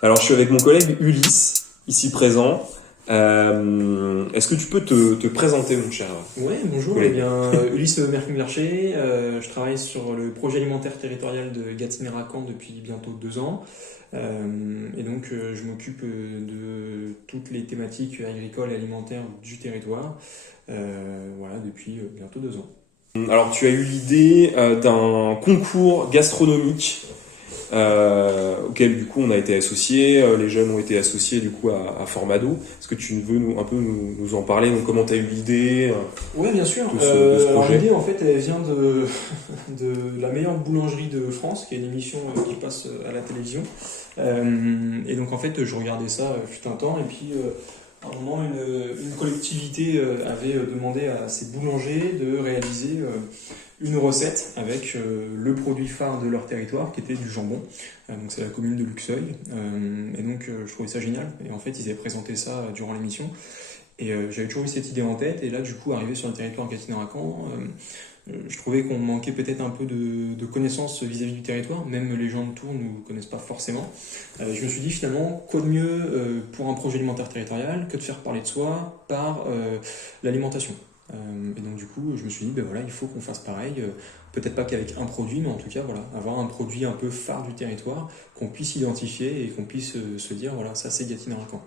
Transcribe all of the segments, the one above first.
Alors, je suis avec mon collègue Ulysse, ici présent. Est-ce que tu peux te présenter, mon cher Oui, bonjour, collègue? Ulysse Mercung-Larcher, je travaille sur le projet alimentaire territorial de Gâtinais-Racan depuis bientôt 2 ans. Et donc, je m'occupe de toutes les thématiques agricoles et alimentaires du territoire, voilà, depuis bientôt 2 ans. Alors, tu as eu l'idée d'un concours gastronomique auquel, du coup, on a été associés. Les jeunes ont été associés, du coup, à Formado. Est-ce que tu veux nous en parler? Donc, comment tu as eu l'idée Oui, bien sûr. de ce Alors projet? l'idée, en fait, elle vient de la meilleure boulangerie de France, qui est une émission qui passe à la télévision. Et donc, en fait, je regardais ça fut un temps, et puis à un moment, une collectivité avait demandé à ses boulangers de réaliser une recette avec le produit phare de leur territoire, qui était du jambon. Donc, c'est la commune de Luxeuil. Et donc, je trouvais ça génial. Et en fait, ils avaient présenté ça durant l'émission. Et j'avais toujours eu cette idée en tête, et là, du coup, arrivé sur le territoire Gâtinais-Racan, je trouvais qu'on manquait peut-être un peu de connaissances vis-à-vis du territoire, même les gens de Tours ne nous connaissent pas forcément. Je me suis dit finalement, quoi de mieux pour un projet alimentaire territorial que de faire parler de soi par l'alimentation. Et donc du coup, je me suis dit, ben voilà, il faut qu'on fasse pareil, peut-être pas qu'avec un produit, mais en tout cas, voilà, avoir un produit un peu phare du territoire, qu'on puisse identifier et qu'on puisse se dire, voilà, ça c'est Gâtinais-Racan.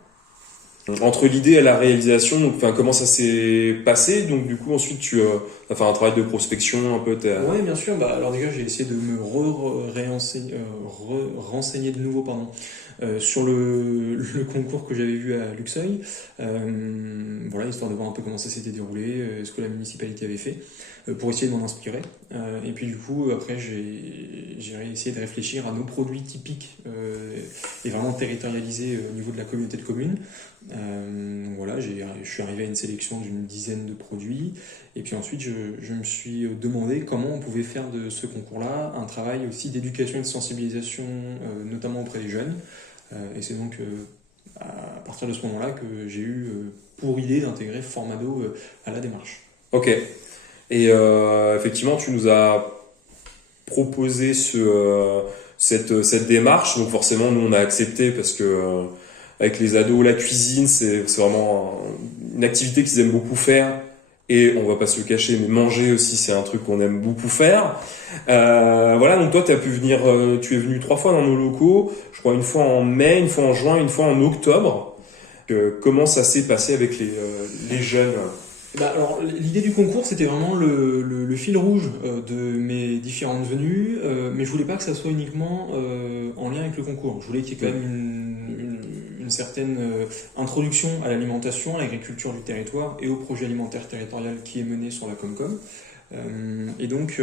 Entre l'idée et la réalisation, donc, enfin, comment ça s'est passé? Donc, du coup, ensuite, tu as fait un travail de prospection un peu. Oui, bien sûr. Bah, alors déjà, j'ai essayé de me renseigner de nouveau sur le concours que j'avais vu à Luxeuil. Voilà, histoire de voir un peu comment ça s'était déroulé, ce que la municipalité avait fait, pour essayer de m'en inspirer. Et puis du coup, après, j'ai essayé de réfléchir à nos produits typiques et vraiment territorialisés au niveau de la communauté de communes. Donc voilà, je suis arrivé à une sélection d'une dizaine de produits. Et puis ensuite, je me suis demandé comment on pouvait faire de ce concours-là un travail aussi d'éducation et de sensibilisation, notamment auprès des jeunes. Et c'est donc à partir de ce moment-là que j'ai eu pour idée d'intégrer Formado à la démarche. Ok. Et effectivement, tu nous as proposé cette démarche. Donc forcément, nous, on a accepté parce que avec les ados, la cuisine, c'est vraiment une activité qu'ils aiment beaucoup faire. Et on va pas se le cacher, mais manger aussi, c'est un truc qu'on aime beaucoup faire. Voilà, donc toi, tu es venu 3 fois dans nos locaux. Je crois une fois en mai, une fois en juin, une fois en octobre. Comment ça s'est passé avec les jeunes? Bah, alors, l'idée du concours, c'était vraiment le fil rouge de mes différentes venues, mais je voulais pas que ça soit uniquement en lien avec le concours. Je voulais qu'il y ait quand même une certaine introduction à l'alimentation, à l'agriculture du territoire et au projet alimentaire territorial qui est mené sur la Comcom. Et donc,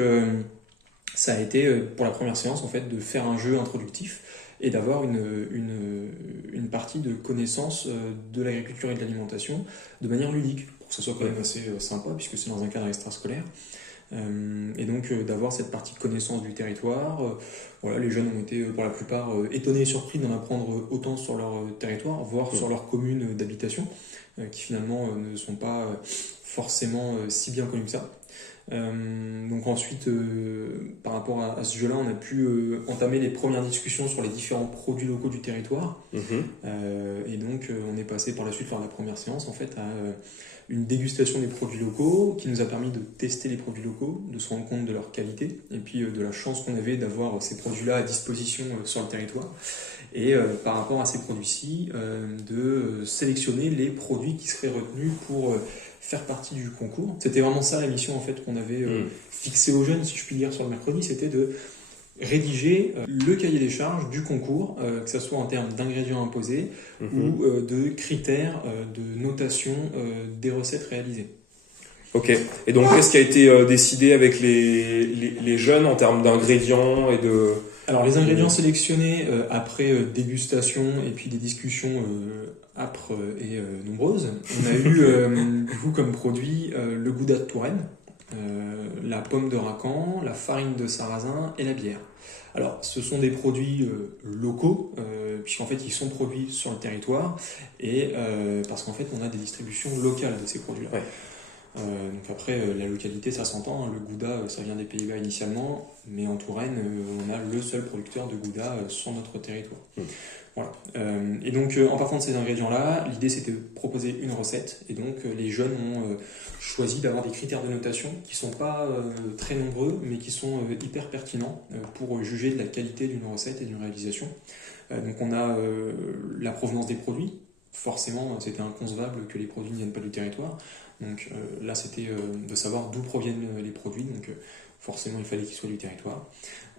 ça a été pour la première séance en fait de faire un jeu introductif et d'avoir une partie de connaissance de l'agriculture et de l'alimentation de manière ludique, pour que ça soit quand même assez sympa, puisque c'est dans un cadre extrascolaire. Et donc d'avoir cette partie de connaissance du territoire. Voilà, les jeunes ont été pour la plupart étonnés et surpris d'en apprendre autant sur leur territoire, voire sur leur commune d'habitation, qui finalement ne sont pas forcément si bien connus que ça. Donc ensuite, par rapport à ce jeu-là, on a pu entamer les premières discussions sur les différents produits locaux du territoire. Et donc on est passé par la suite, lors de la première séance, en fait, à une dégustation des produits locaux qui nous a permis de tester les produits locaux, de se rendre compte de leur qualité, et puis de la chance qu'on avait d'avoir ces produits-là à disposition sur le territoire. Et par rapport à ces produits-ci, de sélectionner les produits qui seraient retenus pour faire partie du concours. C'était vraiment ça la mission en fait qu'on avait fixée aux jeunes, si je puis dire, sur le mercredi, c'était de rédiger le cahier des charges du concours, que ce soit en termes d'ingrédients imposés ou de critères de notation des recettes réalisées. Ok. Et donc, qu'est-ce qui a été décidé avec les jeunes en termes d'ingrédients et de... Alors, les ingrédients sélectionnés après dégustation et puis des discussions âpres et nombreuses, on a eu du coup comme produit le gouda de Touraine, la pomme de Racan, la farine de sarrasin et la bière. Alors, ce sont des produits locaux, puisqu'en fait, ils sont produits sur le territoire, et parce qu'en fait, on a des distributions locales de ces produits-là. Ouais. Donc après, la localité, ça s'entend, hein. Le Gouda, ça vient des Pays-Bas initialement, mais en Touraine, on a le seul producteur de Gouda sur notre territoire. Voilà. Et donc, en partant de ces ingrédients-là, l'idée c'était de proposer une recette. Et donc, les jeunes ont choisi d'avoir des critères de notation qui sont pas très nombreux, mais qui sont hyper pertinents pour juger de la qualité d'une recette et d'une réalisation. Donc, on a la provenance des produits. Forcément, c'était inconcevable que les produits ne viennent pas du territoire. Donc là, c'était de savoir d'où proviennent les produits. Donc forcément, il fallait qu'ils soient du territoire.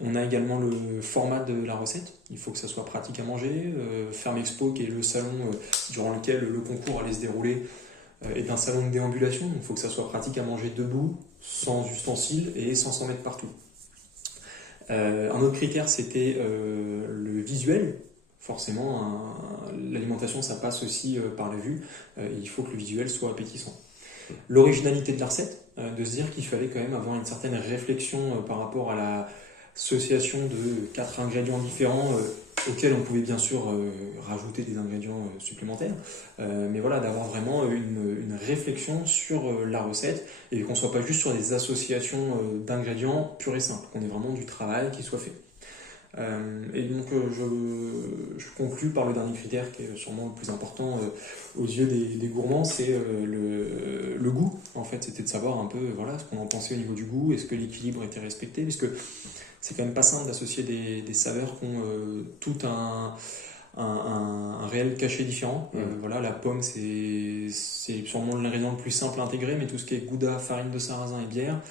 On a également le format de la recette. Il faut que ça soit pratique à manger. Ferme Expo, qui est le salon durant lequel le concours allait se dérouler, est un salon de déambulation. Donc il faut que ça soit pratique à manger debout, sans ustensiles et sans s'en mettre partout. Un autre critère, c'était le visuel. Forcément, l'alimentation, ça passe aussi par la vue. Il faut que le visuel soit appétissant. L'originalité de la recette, de se dire qu'il fallait quand même avoir une certaine réflexion par rapport à l'association de 4 ingrédients différents auxquels on pouvait bien sûr rajouter des ingrédients supplémentaires. Mais voilà, d'avoir vraiment une réflexion sur la recette et qu'on ne soit pas juste sur des associations d'ingrédients purs et simples, qu'on ait vraiment du travail qui soit fait. Et donc je conclus par le dernier critère qui est sûrement le plus important aux yeux des gourmands, c'est le goût. En fait, c'était de savoir un peu voilà, ce qu'on en pensait au niveau du goût, est-ce que l'équilibre était respecté, puisque c'est quand même pas simple d'associer des saveurs qui ont tout un réel cachet différent. Voilà, la pomme, c'est sûrement l'ingrédient le plus simple à intégrer, mais tout ce qui est gouda, farine de sarrasin et bière,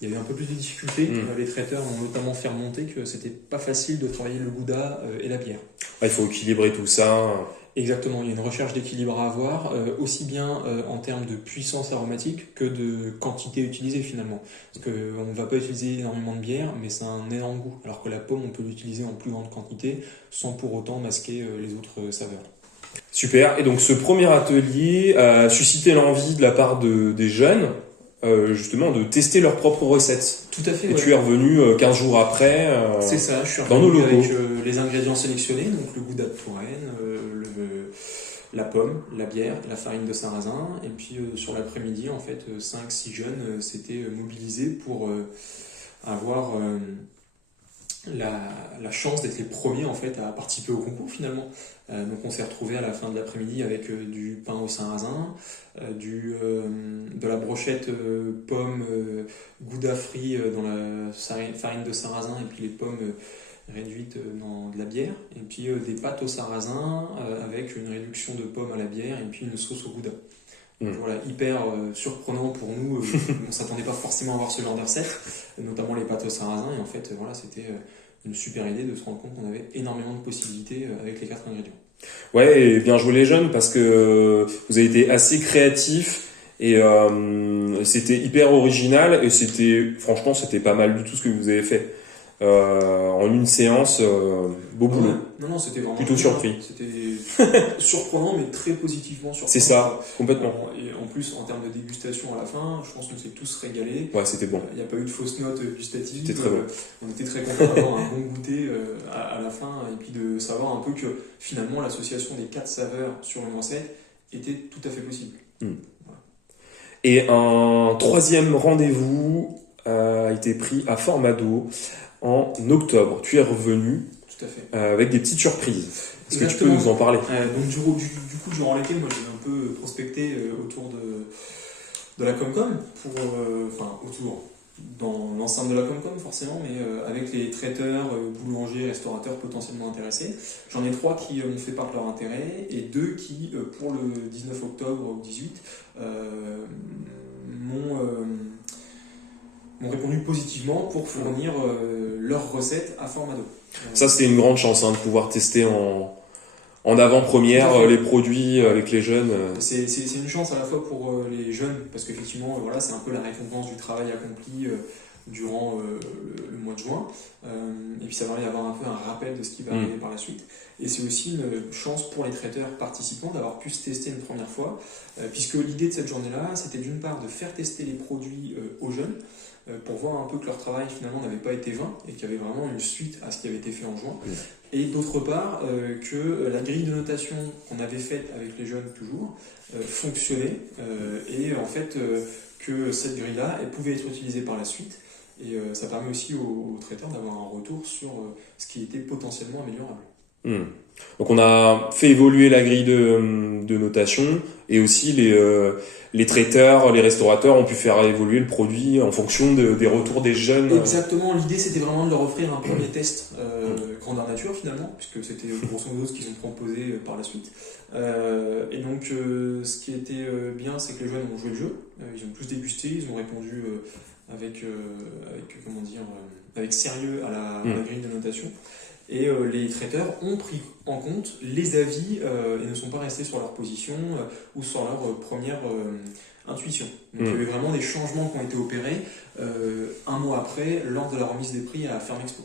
il y avait un peu plus de difficultés. Les traiteurs ont notamment fait remonter que c'était pas facile de travailler le gouda et la bière. Il faut équilibrer tout ça. Exactement, il y a une recherche d'équilibre à avoir, aussi bien en termes de puissance aromatique que de quantité utilisée finalement. Parce qu'on ne va pas utiliser énormément de bière, mais c'est un énorme goût. Alors que la pomme, on peut l'utiliser en plus grande quantité sans pour autant masquer les autres saveurs. Super, et donc ce premier atelier a suscité l'envie de la part des jeunes, justement, de tester leurs propres recettes. Tout à fait. Et tu es revenu 15 jours après c'est ça, je suis dans nos revenu locaux. avec les ingrédients sélectionnés, donc le gouda de Touraine, la pomme, la bière, la farine de sarrasin, et puis sur l'après-midi, en fait, 5-6 jeunes s'étaient mobilisés pour avoir la chance d'être les premiers en fait à participer au concours finalement. Donc on s'est retrouvés à la fin de l'après-midi avec du pain au sarrasin, de la brochette pomme gouda frit dans la farine de sarrasin et puis les pommes réduites dans de la bière, et puis des pâtes au sarrasin avec une réduction de pommes à la bière et puis une sauce au gouda. Donc voilà, hyper surprenant pour nous. On ne s'attendait pas forcément à avoir ce genre de recette, notamment les pâtes au sarrasin, et en fait voilà, c'était une super idée de se rendre compte qu'on avait énormément de possibilités avec les 4 ingrédients. Ouais, et bien joué les jeunes, parce que vous avez été assez créatifs et c'était hyper original, et franchement c'était pas mal du tout ce que vous avez fait. En une séance, beau boulot. Non, c'était vraiment plutôt surpris. C'était surprenant, mais très positivement surprenant. C'est ça, complètement. Et en plus, en termes de dégustation à la fin, je pense qu'on s'est tous régalés. Ouais, c'était bon. Il n'y a pas eu de fausses notes gustatives. C'était très bon. On était très contents d'avoir un bon goûter à la fin, et puis de savoir un peu que finalement l'association des 4 saveurs sur une recette était tout à fait possible. Voilà. Et un troisième rendez-vous a été pris à Formado en octobre. Tu es revenu tout à fait. Avec des petites surprises. Est-ce que tu peux Exactement. nous en parler? Donc du coup, durant l'été, moi j'ai un peu prospecté autour de la Comcom, autour, dans l'enceinte de la Comcom forcément, mais avec les traiteurs, boulangers, restaurateurs potentiellement intéressés. J'en ai 3 qui m'ont fait part de leur intérêt, et 2 qui, pour le 19 octobre ou 18, m'ont répondu positivement pour fournir leurs recettes à Formado. Ça, c'était une grande chance de pouvoir tester en avant-première les produits avec les jeunes. C'est une chance à la fois pour les jeunes, parce qu'effectivement, voilà, c'est un peu la récompense du travail accompli durant le mois de juin. Et puis ça va y avoir un peu un rappel de ce qui va arriver par la suite. Et c'est aussi une chance pour les traiteurs participants d'avoir pu se tester une première fois, puisque l'idée de cette journée-là, c'était d'une part de faire tester les produits aux jeunes, pour voir un peu que leur travail finalement n'avait pas été vain et qu'il y avait vraiment une suite à ce qui avait été fait en juin. Et d'autre part, que la grille de notation qu'on avait faite avec les jeunes toujours fonctionnait, et en fait que cette grille-là, elle pouvait être utilisée par la suite. Et ça permet aussi aux traiteurs d'avoir un retour sur ce qui était potentiellement améliorable. Donc on a fait évoluer la grille de notation et aussi les traiteurs, les restaurateurs ont pu faire évoluer le produit en fonction des retours des jeunes. Exactement, l'idée c'était vraiment de leur offrir un premier test grandeur nature finalement, puisque c'était grosso modo ce qu'ils ont proposé par la suite. Et donc ce qui était bien, c'est que les jeunes ont joué le jeu, ils ont plus dégusté, ils ont répondu avec sérieux à la grille de notation. Et les traiteurs ont pris en compte les avis et ne sont pas restés sur leur position ou sur leur première intuition. Donc il y avait vraiment des changements qui ont été opérés un mois après, lors de la remise des prix à Ferme Expo.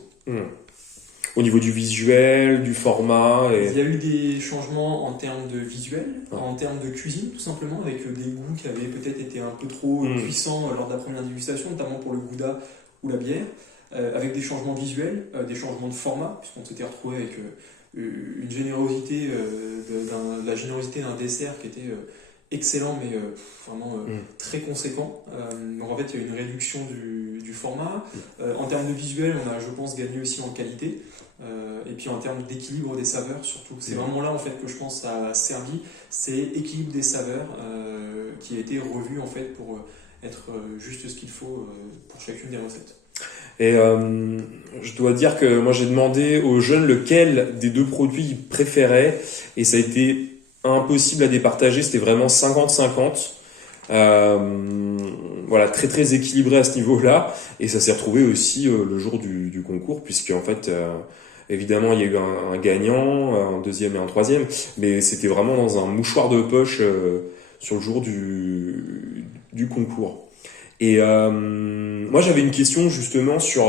Au niveau du visuel, du format Il y a eu des changements en termes de visuel, en termes de cuisine tout simplement, avec des goûts qui avaient peut-être été un peu trop puissants lors de la première dégustation, notamment pour le gouda ou la bière. Avec des changements visuels, des changements de format, puisqu'on s'était retrouvé avec une générosité, la générosité d'un dessert qui était excellent, mais vraiment très conséquent. Donc en fait, il y a eu une réduction du format. En termes de visuel, on a, je pense, gagné aussi en qualité. Et puis en termes d'équilibre des saveurs, surtout. C'est vraiment là, en fait, que je pense ça a servi. C'est équilibre des saveurs qui a été revu, en fait, pour être juste ce qu'il faut pour chacune des recettes. Et je dois dire que moi j'ai demandé aux jeunes lequel des deux produits ils préféraient et ça a été impossible à départager, c'était vraiment 50-50. Voilà, très très équilibré à ce niveau-là et ça s'est retrouvé aussi le jour du concours puisque en fait évidemment il y a eu un gagnant, un deuxième et un troisième, mais c'était vraiment dans un mouchoir de poche sur le jour du concours. Et moi j'avais une question justement sur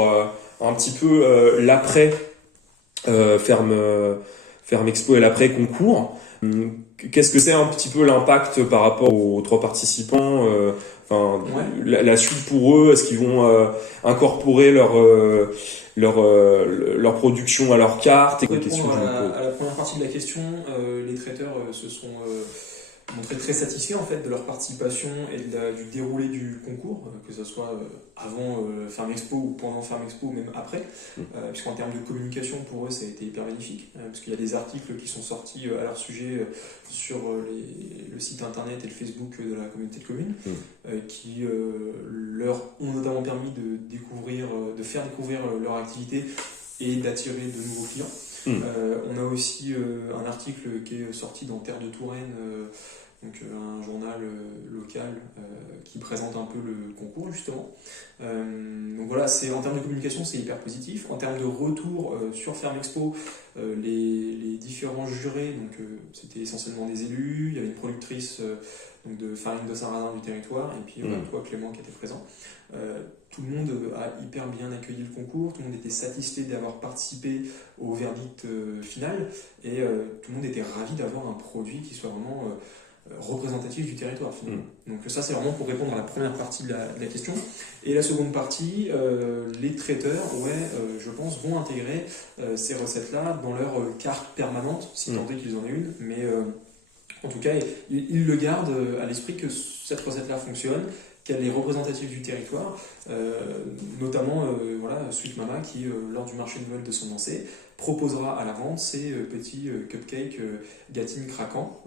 un petit peu l'après Ferme Expo et l'après concours. Qu'est-ce que c'est un petit peu l'impact par rapport aux trois participants la suite pour eux, est-ce qu'ils vont incorporer leur production à leur carte? Pour répondre à la première partie de la question, les traiteurs se sont montrés très satisfaits en fait de leur participation et du déroulé du concours, que ce soit avant Ferme Expo ou pendant Ferme Expo ou même après, puisqu'en termes de communication pour eux ça a été hyper bénéfique, parce qu'il y a des articles qui sont sortis à leur sujet sur le site internet et le Facebook de la communauté de communes, qui leur ont notamment permis de faire découvrir leur activité et d'attirer de nouveaux clients. On a aussi un article qui est sorti dans Terre de Touraine, donc un journal local qui présente un peu le concours justement. Donc voilà, en termes de communication c'est hyper positif. En termes de retour sur Ferme Expo, les différents jurés, donc c'était essentiellement des élus, il y avait une productrice donc de farine de Saint-Radin du territoire, et puis toi Clément qui était présent. Tout le monde a hyper bien accueilli le concours, tout le monde était satisfait d'avoir participé au verdict final, et tout le monde était ravi d'avoir un produit qui soit vraiment représentatif du territoire finalement. Donc ça c'est vraiment pour répondre à la première partie de la question. Et la seconde partie, les traiteurs, je pense, vont intégrer ces recettes-là dans leur carte permanente, si tant est qu'ils en aient une, mais en tout cas, ils le gardent à l'esprit que cette recette-là fonctionne, qu'elle est représentative du territoire, notamment Sweet Mama qui, lors du marché de Noël de son lancé, proposera à la vente ces petits cupcakes Gatine craquants.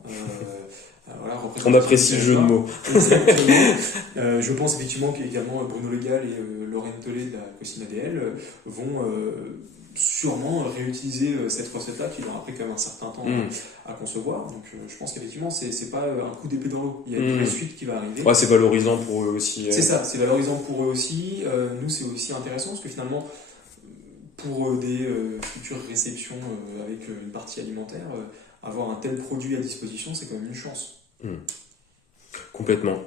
On apprécie le jeu de mots. Exactement. Je pense effectivement qu'également Bruno Legal et Lorraine Tollet de la Cuisine ADL vont sûrement réutiliser cette recette-là qui leur a pris quand même un certain temps à concevoir. Donc je pense qu'effectivement c'est pas un coup d'épée dans l'eau. Il y a une vraie suite qui va arriver. Ouais, c'est valorisant pour eux aussi. C'est ça, c'est valorisant pour eux aussi. Nous c'est aussi intéressant parce que finalement pour des futures réceptions avec une partie alimentaire, avoir un tel produit à disposition c'est quand même une chance. Complètement.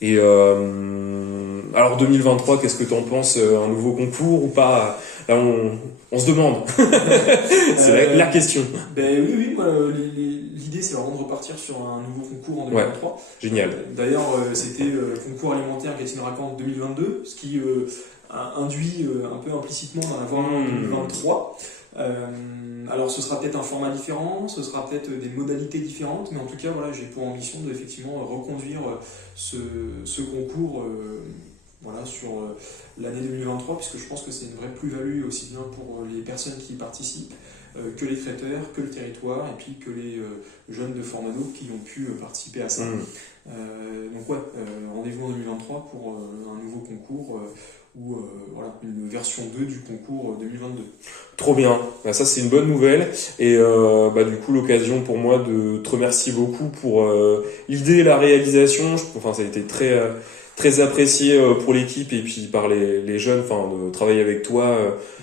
Et alors 2023, qu'est-ce que tu en penses? Un nouveau concours ou pas? Là, on se demande. C'est la question. Oui, l'idée c'est vraiment de repartir sur un nouveau concours en 2023. Ouais, génial. D'ailleurs, c'était le concours alimentaire Gatine Raconte 2022, ce qui induit un peu implicitement d'en avoir un en 2023. Alors ce sera peut-être un format différent, ce sera peut-être des modalités différentes, mais en tout cas voilà, j'ai pour ambition de effectivement reconduire ce concours voilà, sur l'année 2023, puisque je pense que c'est une vraie plus-value aussi bien pour les personnes qui y participent, que les traiteurs, que le territoire, et puis que les jeunes de Formano qui ont pu participer à ça. Donc ouais, rendez-vous en 2023 pour un nouveau concours ou voilà, une version 2 du concours 2022. Trop bien, bah, ça c'est une bonne nouvelle et bah, du coup l'occasion pour moi de te remercier beaucoup pour l'idée et la réalisation. Enfin ça a été très apprécié pour l'équipe et puis par les jeunes, enfin de travailler avec toi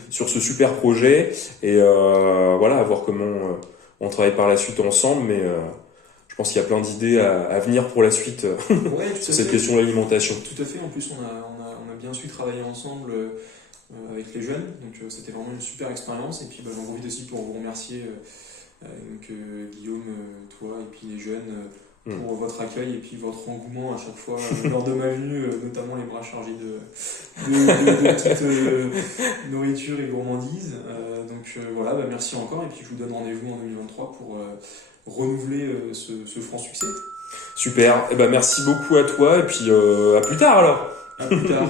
sur ce super projet et voilà à voir comment on travaille par la suite ensemble, mais je pense qu'il y a plein d'idées à venir pour la suite Ouais, sur cette question de l'alimentation. Tout à fait, en plus on a bien su travailler ensemble avec les jeunes, donc c'était vraiment une super expérience, et puis bah, j'en profite aussi pour vous remercier Guillaume, toi et puis les jeunes pour votre accueil et puis votre engouement à chaque fois lors de ma venue, notamment les bras chargés de petites nourritures et gourmandises. Donc voilà, bah, merci encore, et puis je vous donne rendez-vous en 2023 pour renouveler ce franc succès. Super, et ben merci beaucoup à toi et puis à plus tard alors. À plus tard.